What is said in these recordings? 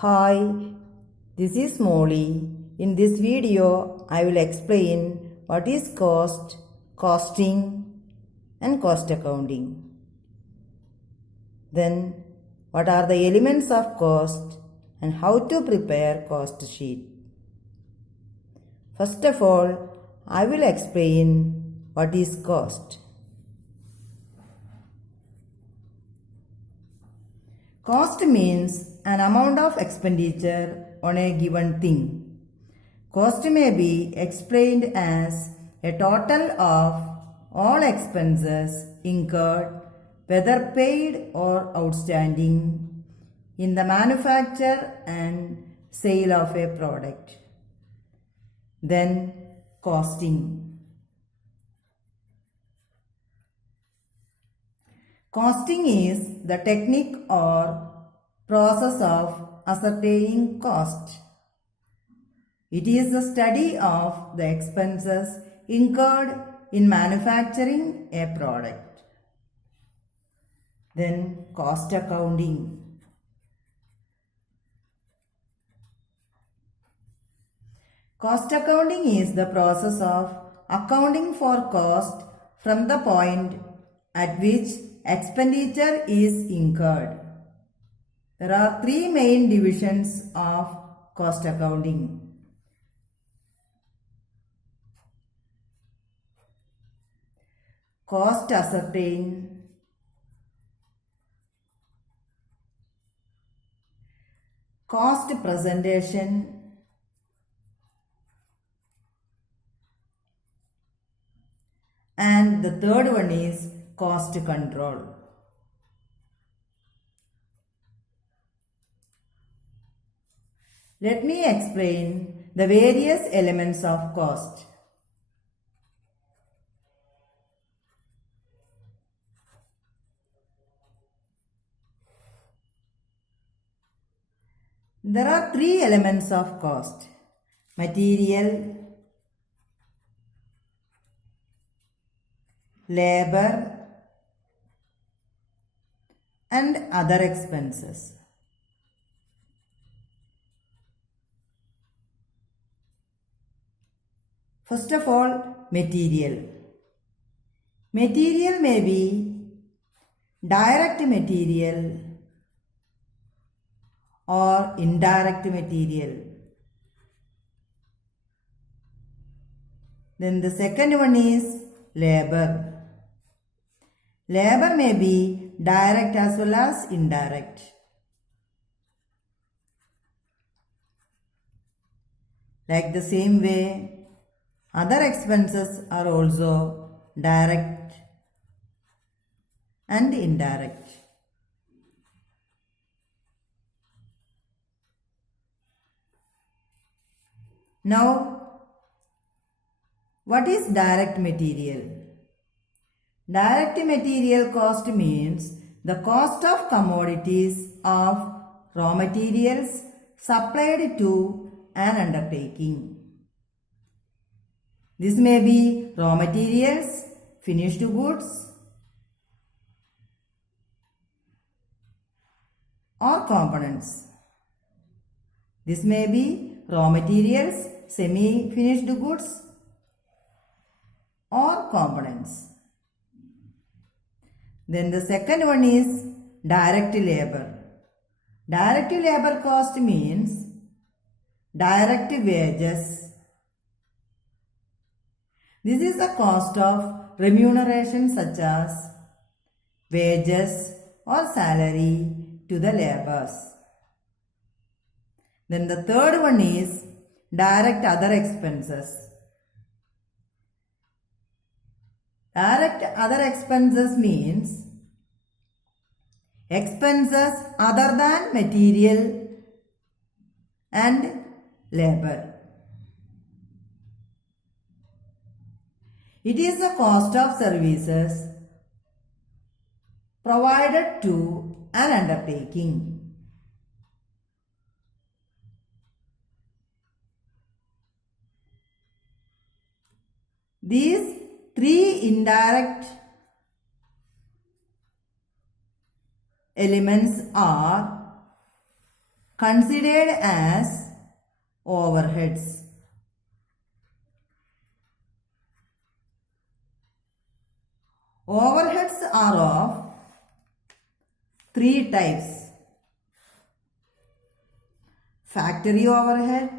Hi, this is Molly. In this video, I will explain what is cost, costing, and cost accounting. Then, what are the elements of cost and how to prepare cost sheet. First of all, I will explain what is cost. Cost means an amount of expenditure on a given thing. Cost may be explained as a total of all expenses incurred, whether paid or outstanding, in the manufacture and sale of a product. Then, costing. Costing is the technique or process of ascertaining cost. It is the study of the expenses incurred in manufacturing a product. Then, cost accounting. Cost accounting is the process of accounting for cost from the point at which expenditure is incurred. There are three main divisions of cost accounting. Cost ascertain, cost presentation, and the third one is cost control. Let me explain the various elements of cost. There are three elements of cost: material, labor, and other expenses. First of all, material. Material may be direct material or indirect material. Then the second one is labor. Labor may be direct as well as indirect. Like the same way, other expenses are also direct and indirect. Now, what is direct material? Direct material cost means the cost of commodities of raw materials supplied to an undertaking. This may be raw materials, finished goods, or components. This may be raw materials, semi-finished goods, or components. Then the second one is direct labor. Direct labor cost means direct wages. This is the cost of remuneration such as wages or salary to the laborers. Then the third one is direct other expenses. Direct other expenses means expenses other than material and labor. It is the cost of services provided to an undertaking. These three indirect elements are considered as overheads. Overheads are of three types: factory overhead,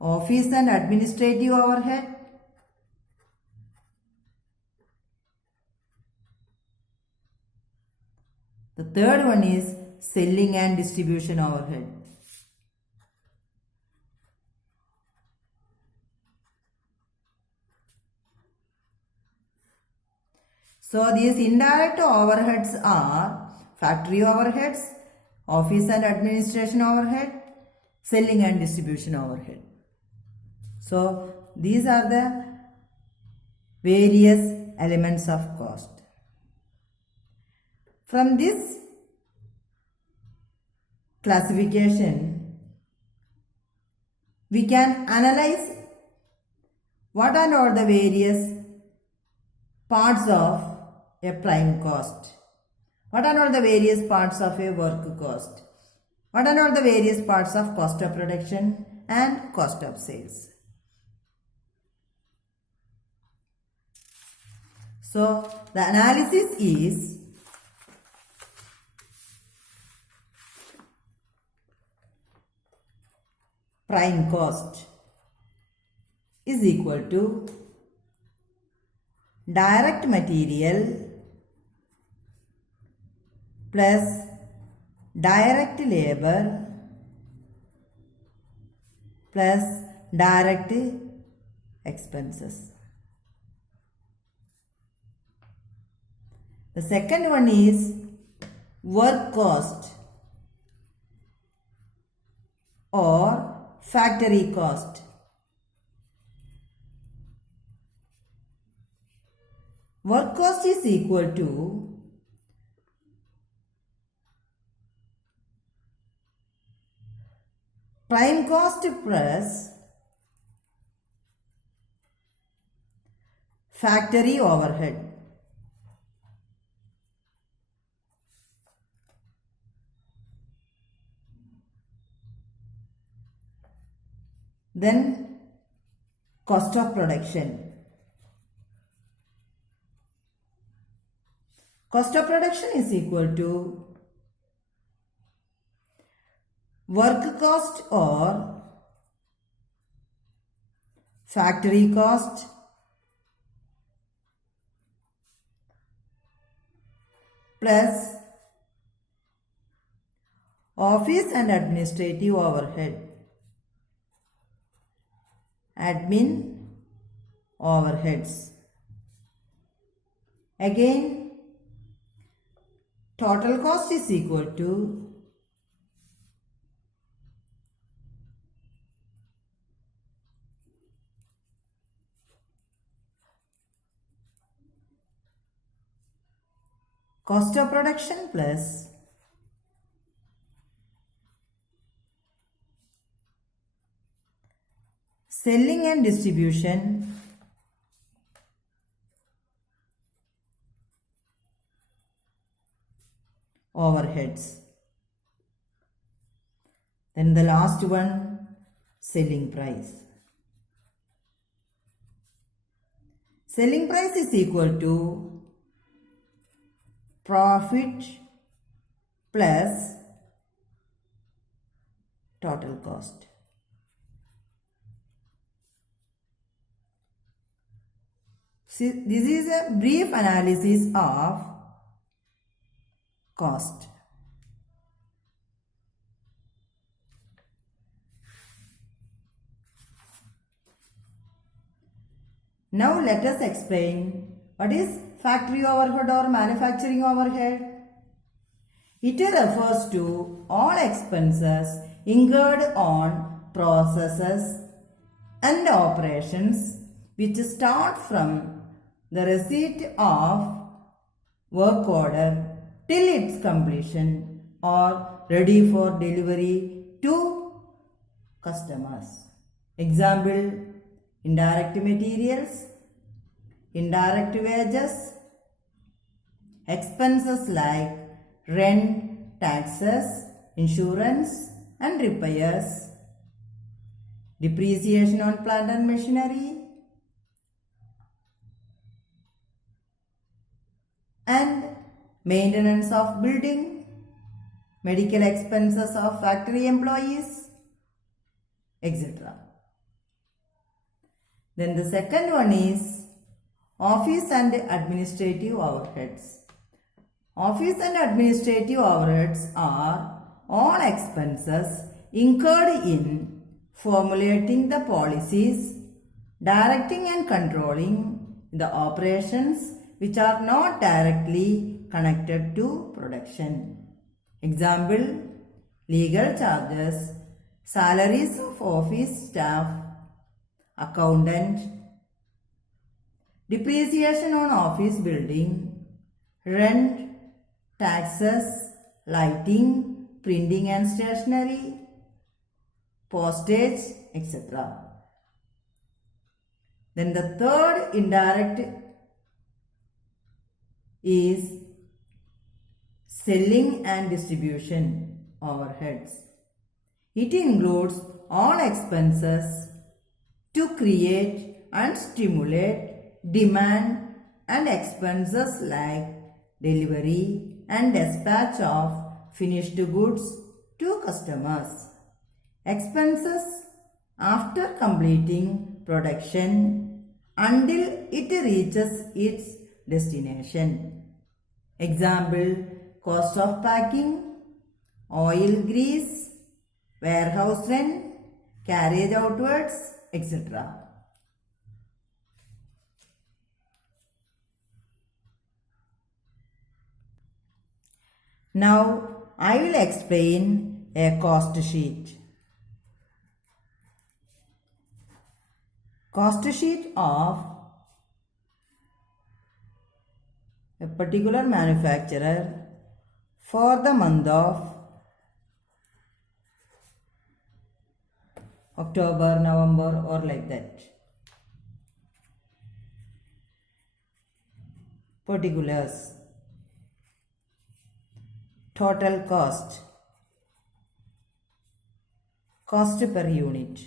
office and administrative overhead, the third one is selling and distribution overhead. So these indirect overheads are factory overheads, office and administration overhead, selling and distribution overhead. So these are the various elements of cost. From this classification, we can analyze what are all the various parts of a prime cost. What are all the various parts of a work cost? What are all the various parts of cost of production and cost of sales? So the analysis is prime cost is equal to direct material plus direct labor plus direct expenses. The second one is work cost or factory cost. Work cost is equal to prime cost plus factory overhead. Then cost of production. Cost of production is equal to work cost or factory cost plus office and administrative overhead. Admin overheads. Again, total cost is equal to cost of production plus selling and distribution overheads. Then the last one, selling price. Selling price is equal to profit plus total cost. See, this is a brief analysis of cost. Now let us explain what is factory overhead or manufacturing overhead. It refers to all expenses incurred on processes and operations which start from the receipt of work order till its completion or ready for delivery to customers. Example, indirect materials, indirect wages, expenses like rent, taxes, insurance and repairs, depreciation on plant and machinery, and maintenance of building, medical expenses of factory employees, etc. Then the second one is office and administrative overheads. Office and administrative overheads are all expenses incurred in formulating the policies, directing and controlling the operations which are not directly connected to production. Example, legal charges, salaries of office staff, accountant, depreciation on office building, rent, taxes, lighting, printing and stationery, postage, etc. Then the third indirect is selling and distribution overheads. It includes all expenses to create and stimulate demand and expenses like delivery and dispatch of finished goods to customers. Expenses after completing production until it reaches its destination. Example, cost of packing, oil, grease, warehouse rent, carriage outwards, etc. Now I will explain a cost sheet. Cost sheet of a particular manufacturer for the month of October, November or like that. Particulars. Total cost. Cost per unit.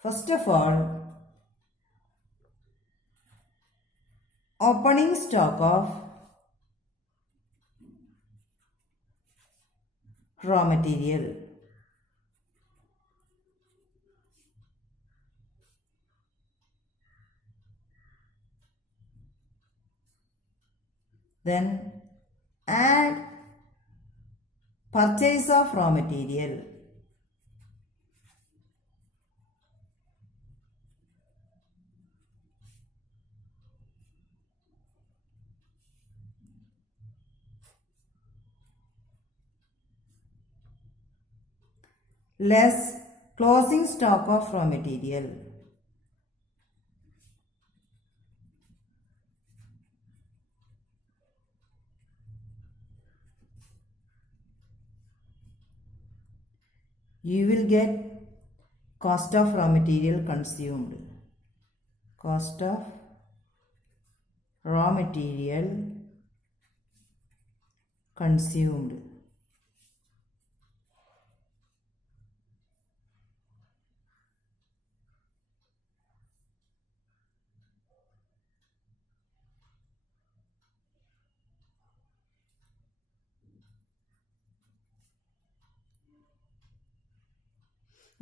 First of all, opening stock of raw material. Then add purchase of raw material. Less closing stock of raw material. You will get cost of raw material consumed. Cost of raw material consumed.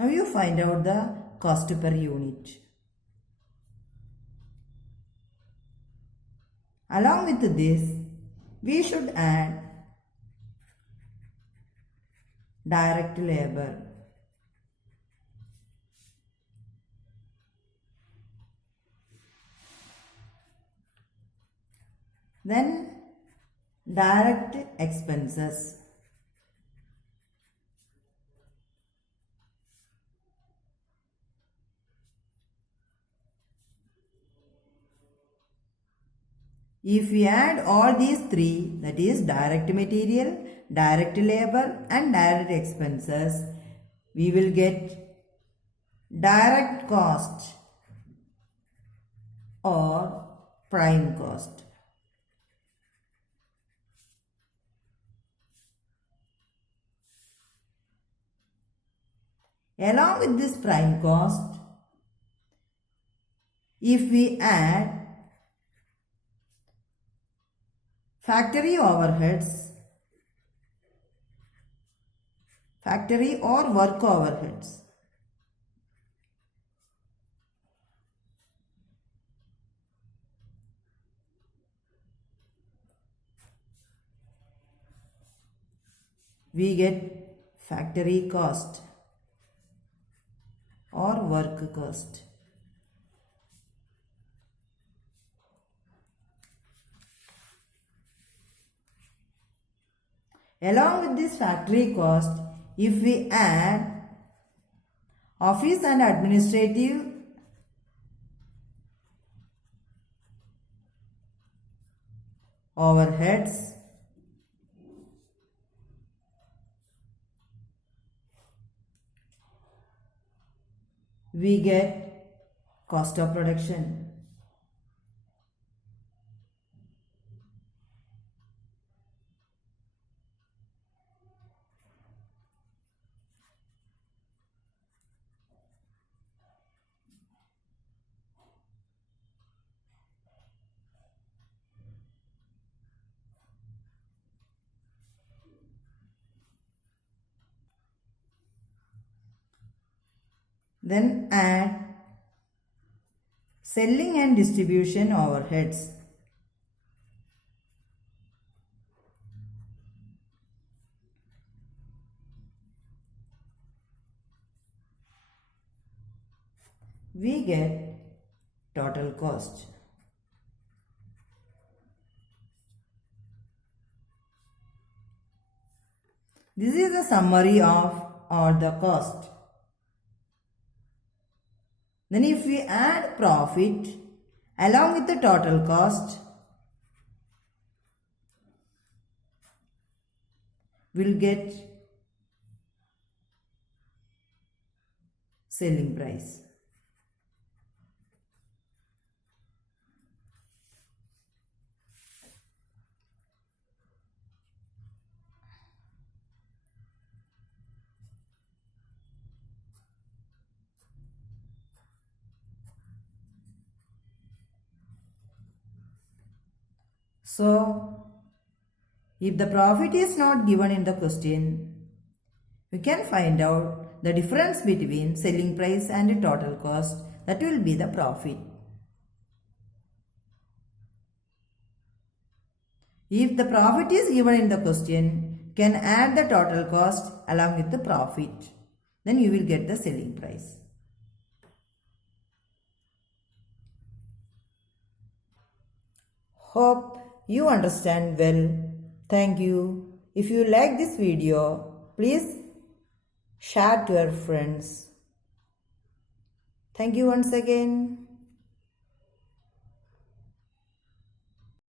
Now you find out the cost per unit. Along with this, we should add direct labor. Then direct expenses. If we add all these three, that is direct material, direct labor and direct expenses, we will get direct cost or prime cost. Along with this prime cost, if we add factory overheads, factory or work overheads, we get factory cost or work cost. Along with this factory cost, if we add office and administrative overheads, we get cost of production. Then add selling and distribution overheads. We get total cost. This is a summary of all the cost. Then if we add profit along with the total cost, we'll get selling price. So, if the profit is not given in the question, we can find out the difference between selling price and total cost. That will be the profit. If the profit is given in the question, can add the total cost along with the profit. Then you will get the selling price. Hope you understand well. Thank you. If you like this video, please share to your friends. Thank you once again.